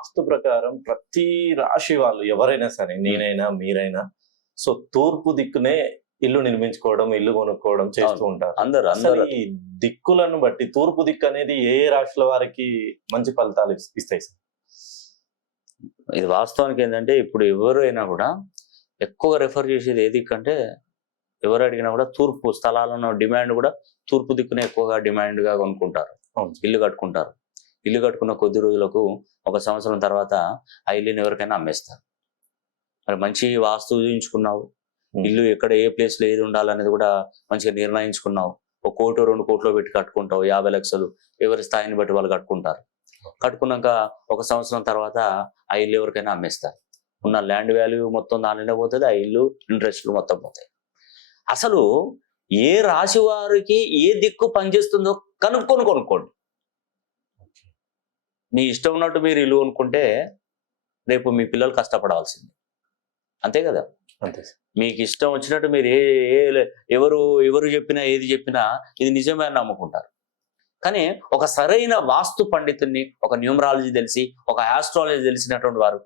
వాస్తు ప్రకారం ప్రతి రాశి వాళ్ళు ఎవరైనా సరే, నేనైనా మీరైనా, సో తూర్పు దిక్కునే ఇల్లు నిర్మించుకోవడం, ఇల్లు కొనుక్కోవడం చేస్తూ ఉంటారు. అసలు ఈ దిక్కులను బట్టి తూర్పు దిక్కు అనేది ఏ రాశుల వారికి మంచి ఫలితాలు ఇస్తాయి సార్? ఇది వాస్తవానికి ఏంటంటే, ఇప్పుడు ఎవరైనా కూడా ఎక్కువగా రెఫర్ చేసేది ఏ దిక్కు అంటే, ఎవరు అడిగినా కూడా తూర్పు స్థలాలను డిమాండ్ కూడా తూర్పు దిక్కునే ఎక్కువగా డిమాండ్గా కొనుక్కుంటారు, ఇల్లు కట్టుకుంటారు. ఇల్లు కట్టుకున్న కొద్ది రోజులకు, ఒక సంవత్సరం తర్వాత ఆ ఇల్లుని ఎవరికైనా అమ్మేస్తారు. మరి మంచి వాస్తు చూయించుకున్నావు, ఇల్లు ఎక్కడ ఏ ప్లేస్లో ఏది ఉండాలనేది కూడా మంచిగా నిర్ణయించుకున్నావు, 1 కోటి 2 కోట్లు పెట్టి కట్టుకుంటావు, 50 లక్షలు, ఎవరి స్థాయిని బట్టి వాళ్ళు కట్టుకుంటారు. కట్టుకున్నాక ఒక సంవత్సరం తర్వాత ఆ ఇల్లు ఎవరికైనా అమ్మేస్తారు. ఉన్న ల్యాండ్ వాల్యూ మొత్తం దానిలో పోతుంది, ఆ ఇల్లు ఇంట్రెస్ట్లు మొత్తం పోతాయి. అసలు ఏ రాశి వారికి ఏ దిక్కు పనిచేస్తుందో కొనుక్కోండి. మీ ఇష్టం ఉన్నట్టు మీరు ఇల్లు కొనుక్కుంటే రేపు మీ పిల్లలు కష్టపడాల్సింది, అంతే కదా. అంతే. మీకు ఇష్టం వచ్చినట్టు మీరు ఎవరు చెప్పినా ఏది చెప్పినా ఇది నిజమే అని నమ్ముకుంటారు. కానీ ఒక సరైన వాస్తు పండితుడిని, ఒక న్యూమరాలజీ తెలిసి, ఒక ఆస్ట్రాలజీ తెలిసినటువంటి వారు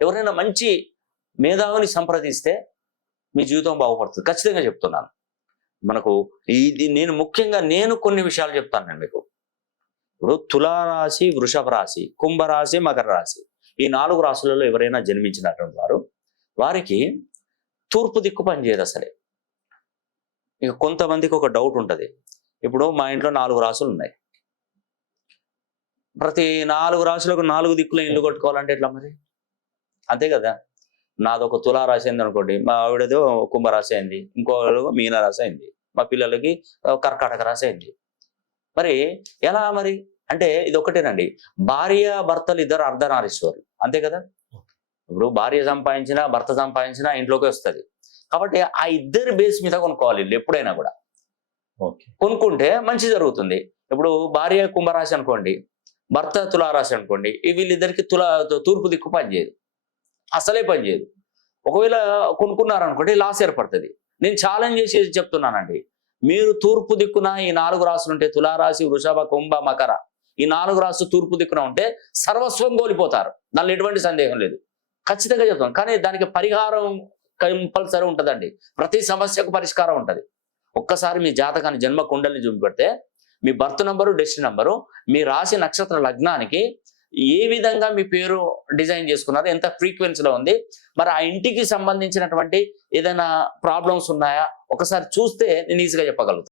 ఎవరైనా మంచి మేధావిని సంప్రదిస్తే మీ జీవితం బాగుపడుతుంది, ఖచ్చితంగా చెప్తున్నాను. మనకు ఇది నేను కొన్ని విషయాలు చెప్తాను నేను మీకు. ఇప్పుడు తులారాశి, వృషభ రాశి, కుంభరాశి, మకర రాశి, ఈ 4 రాశులలో ఎవరైనా జన్మించినటువంటి వారికి తూర్పు దిక్కు పనిచేయదు అసలే. ఇక కొంతమందికి ఒక డౌట్ ఉంటుంది. ఇప్పుడు మా ఇంట్లో 4 రాశులు ఉన్నాయి, ప్రతి 4 రాశులకు 4 దిక్కులో ఇల్లు కట్టుకోవాలంటే ఎట్లా మరి? అంతే కదా. నాదొక తులారాశి అయింది అనుకోండి, మా ఆవిడదో కుంభరాశి అయింది, ఇంకో మీనరాశి అయింది, మా పిల్లలకి కర్కాటక రాశి అయింది. మరి ఎలా మరి అంటే ఇది ఒకటేనండి, భార్య భర్తలు ఇద్దరు అర్ధనారీశ్వరులు, అంతే కదా. ఇప్పుడు భార్య సంపాదించినా భర్త సంపాదించినా ఇంట్లోకి వస్తుంది. కాబట్టి ఆ ఇద్దరి బేస్ మీద కొనుక్కోవాలి ఇల్లు ఎప్పుడైనా కూడా. కొనుక్కుంటే మంచి జరుగుతుంది. ఇప్పుడు భార్య కుంభరాశి అనుకోండి, భర్త తులారాశి అనుకోండి, వీళ్ళిద్దరికి తూర్పు దిక్కు పనిచేయదు, అసలే పనిచేయదు. ఒకవేళ కొనుక్కున్నారనుకోండి లాస్ ఏర్పడుతుంది. నేను ఛాలెంజ్ చేసి చెప్తున్నానండి, మీరు తూర్పు దిక్కున ఈ 4 రాశులు ఉంటే, తులారాశి, వృషభ, కుంభ, మకర, ఈ 4 రాశులు తూర్పు దిక్కున ఉంటే సర్వస్వం కోల్పోతారు, దానిలో ఎటువంటి సందేహం లేదు, ఖచ్చితంగా చెప్తాను. కానీ దానికి పరిహారం కంపల్సరీ ఉంటుందండి. ప్రతి సమస్యకు పరిష్కారం ఉంటుంది. ఒక్కసారి మీ జాతకాన్ని, జన్మ కుండలిని చూపెడితే మీ బర్త్ నంబరు, డెస్టినీ నంబరు, మీ రాశి నక్షత్ర లగ్నానికి ఏ విధంగా మీ పేరు డిజైన్ చేసుకున్నారు, ఎంత ఫ్రీక్వెన్సీలో ఉంది, మరి ఆ ఇంటికి సంబంధించినటువంటి ఏదైనా ప్రాబ్లమ్స్ ఉన్నాయా ఒకసారి చూస్తే నేను ఈజీగా చెప్పగలుగుతాను.